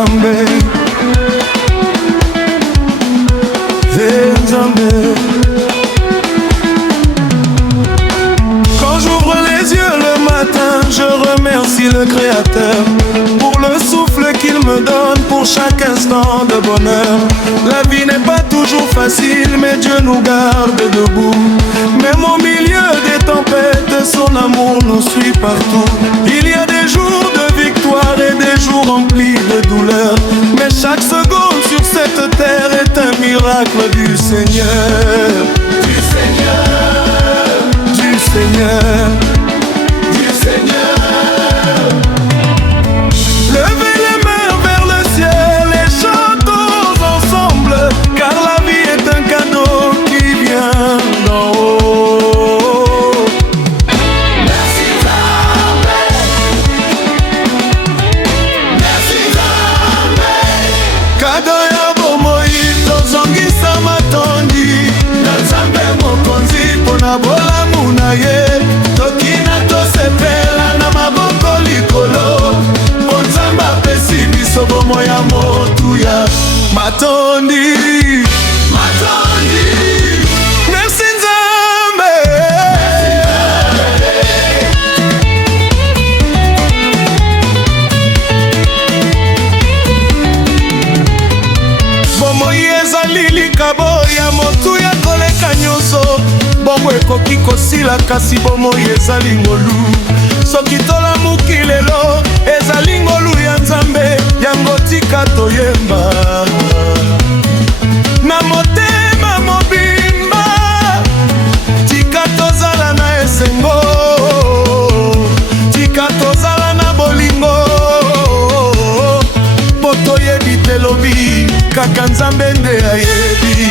Nzambe, Nzambe. Quand j'ouvre les yeux le matin, je remercie le Créateur pour le souffle qu'il me donne, pour chaque instant de bonheur. La vie n'est pas toujours facile, mais Dieu nous garde debout. Même au milieu des tempêtes, son amour nous suit partout. Il y a des jours de victoire et des jours remplis de douleur, mais chaque seconde sur cette terre est un miracle du Seigneur. Du Seigneur, du Seigneur, du Seigneur. Levez les mains vers le ciel et chantons ensemble, car la vie est un cadeau qui vient d'en haut. Merci Nzambe, merci Nzambe. Cadeau ya bomoi tozongisa matondi na Nzambe mokonzi mpona bolamu na ye. Tokina tosepela na maboko likolo, mpo Nzambe apesi biso bomoi ya motuya. Matondi, matondi. Merci Nzambe. Bomoi ezali likabo ya motuya koleka nyonso. Bongo ekoki kosila kasi bomoi ezali ngolu. Soki tolamuki lelo ezali ngolu ya Nzambe, yango tika toyemba na motema mobimba. Tika tozala na esengo, tika tozala na bolingo, po toyebi te lobi kaka Nzambe nde ayebi.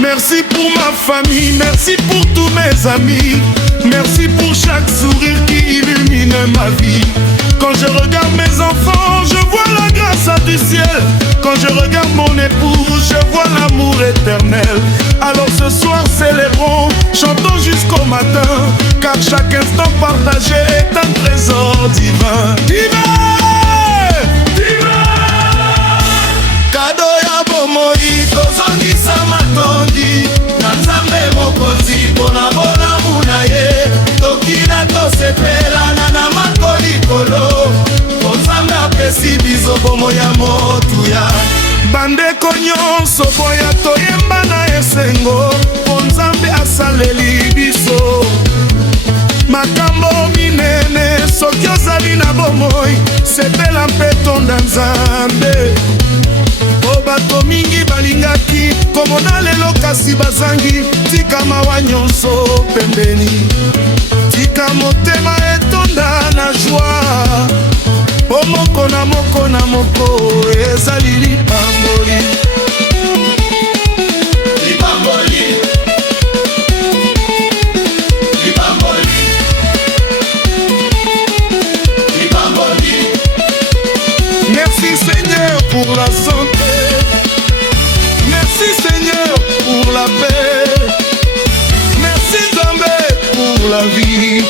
Merci pour ma famille, merci pour tous mes amis, merci pour chaque sourire qui illumine ma vie. Quand je regarde mes enfants, je vois la grâce du ciel. Quand je regarde mon époux, je vois l'amour éternel. Alors ce soir célébrons, chantons jusqu'au matin, car chaque instant partagé est un trésor divin. Divin, divin. Cadeau ya bomoi tozongisa matondi na Nzambe mokonzi mpona bolamu na ye. Tokina tosepela na makolikolo, mpo Nzambe apesi biso bomoi ya motuya. Bandeko nyonso boya toyemba na esengo, mpo Nzambe asaleli biso makambo minene. Soki ozali na bomoi, sepela mpe tonda Nzambe. O bato mingi balingaki komona lelo kasi bazangi. Tika mawa nyonso pembeni, tika motema etonda na joie. Po moko na moko na moko ezali lipamboli, lipamboli, lipamboli, lipamboli. Merci Seigneur pour la santé, merci Seigneur pour la paix, merci Nzambe pour la vie.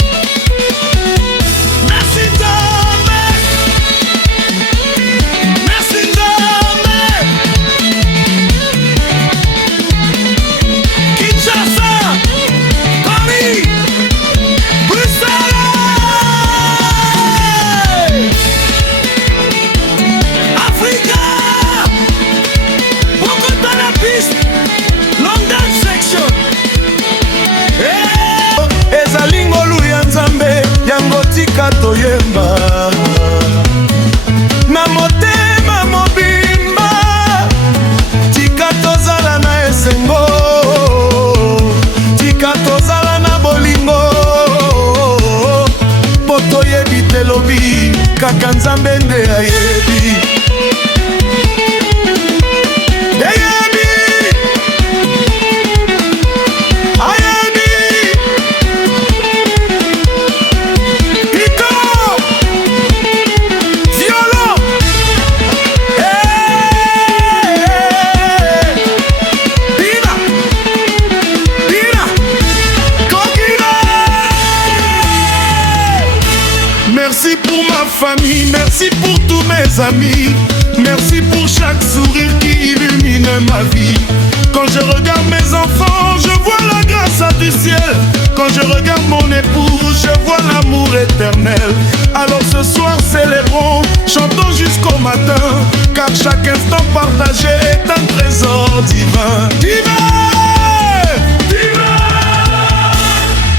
Merci Nzambe, merci Nzambe. Kinshasa, Paris, Bruxelles, Africa, Bogota la piste, London section. Ezali ngolu ya Nzambe, yango tika toyemba na motema mobimba. Tika tozala na esengo, tika tozala na bolingo, po toyebi te lobi kaka Nzambe nde ayebi. Eyebi, Merci pour tous mes amis, merci pour chaque sourire qui illumine ma vie. Quand je regarde mes enfants, je vois la grâce du ciel. Quand je regarde mon épouse, je vois l'amour éternel. Alors ce soir célébrons, chantons jusqu'au matin, car chaque instant partagé est un trésor divin.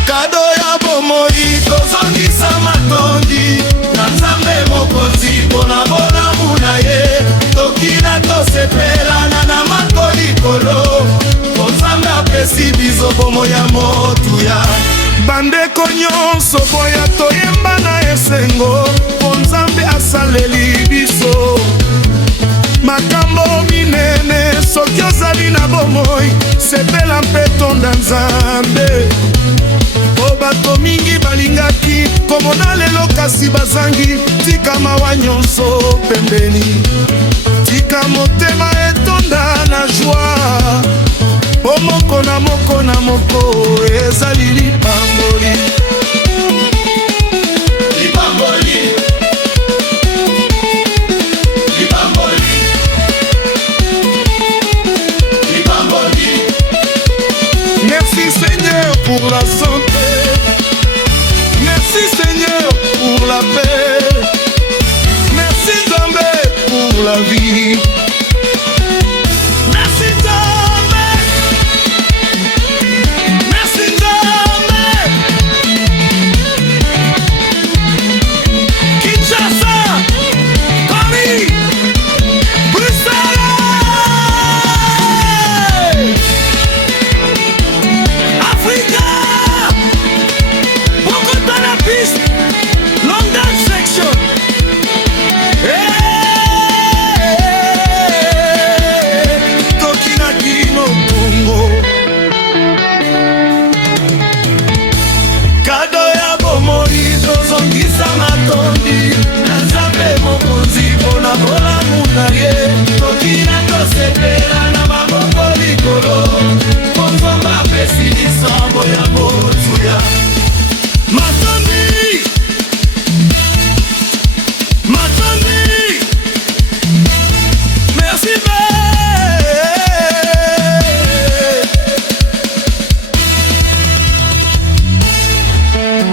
Kado ya bomoi tozongisa matondi na Nzambe mokonzi mpona bolamu na ye. Tokina tosepelana na makolikolo, po Nzambe apesi biso bomoi ya motuya. Bandeko nyonso boya toyemba na esengo, po Nzambe asaleli biso makambo minene. Soki ozali na bomoi, sepela mpe tonda Nzambe. Po bato mingi balingaki komona lelo kasi bazangi, tika mawa nyonso pembeni, tika motema etonda na joie. Po moko na moko na moko ezali lipamboli. Lipamboli, lipamboli, lipamboli. Merci Seigneur pour la santé, merci Seigneur pour la paix, merci Nzambe pour la vie.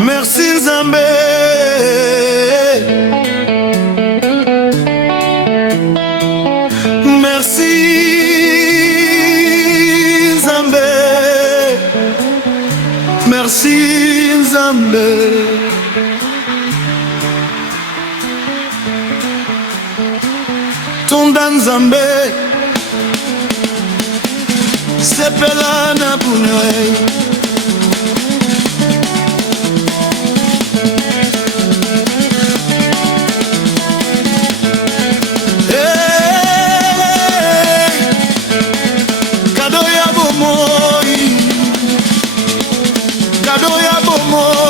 Merci Nzambe, merci Nzambe, merci Nzambe. Tonda Nzambe, sepela na bunwe. Kado ya bomoi,